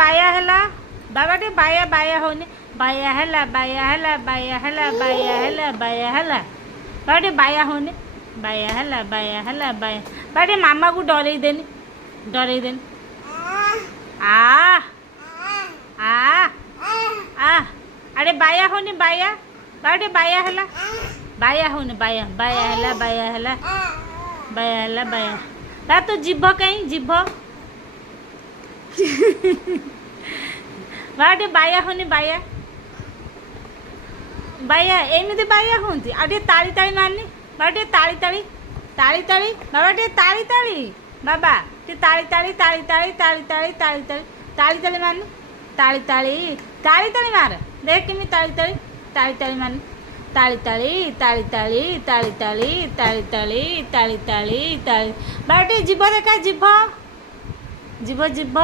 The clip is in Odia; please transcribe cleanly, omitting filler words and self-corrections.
ବାୟା ହେଲା ବାବାଟେ ବାୟା ବାୟା ହଉନି ବାୟା ହେଲା ବାୟା ହେଲା ବାୟା ହେଲା ବାୟା ହେଲା ବାୟା ହେଲା ବାବାଟେ ବାୟା ହଉନି ବାୟା ହେଲା ବାୟା ହେଲା ବାୟା ବାବାଟେ ମାମାକୁ ଡରେଇ ଦେନି ଆ ଆ ଆ ଆରେ ବାୟା ହଉନି ବାୟା ବାବାଟେ ବାୟା ହେଲା ବାୟା ହଉନି ବାୟା ବାୟା ହେଲା ବାୟା ହେଲା ବାୟା ହେଲା ବାୟା ତା ତ ଜିଭ କାହିଁ ଜିଭ ବାବାଟେ ବାୟା ହଉନି ବାୟା ବାୟା ଏମିତି ବାୟା ହୁଅନ୍ତି ଆଉ ଟିକେ ତାଳି ତାଳି ମାରନି ବାବା ଟିକେ ତାଳି ତାଳି ତାଳି ତାଳି ବାବା ଟିକେ ତାଳି ତାଳି ବାବା ଟିକେ ତାଳି ତାଳି ତାଳି ତାଳି ତାଳି ତାଳି ତାଳି ତାଳି ତାଳି ତାଳି ମାରନି ତାଳି ତାଳି ତାଳି ତାଳି ମାର ଦେଖ କେମିତି ତାଳି ତାଳି ତାଳି ତାଳି ମାରନି ତାଳି ତାଳି ତାଳି ତାଳି ତାଳି ତାଳି ତାଳି ତାଳି ତାଳି ତାଳି ତାଳି ବାବା ଟିକେ ଯିବ ଦେଖା ଯିବ ଯିବ ଯିବ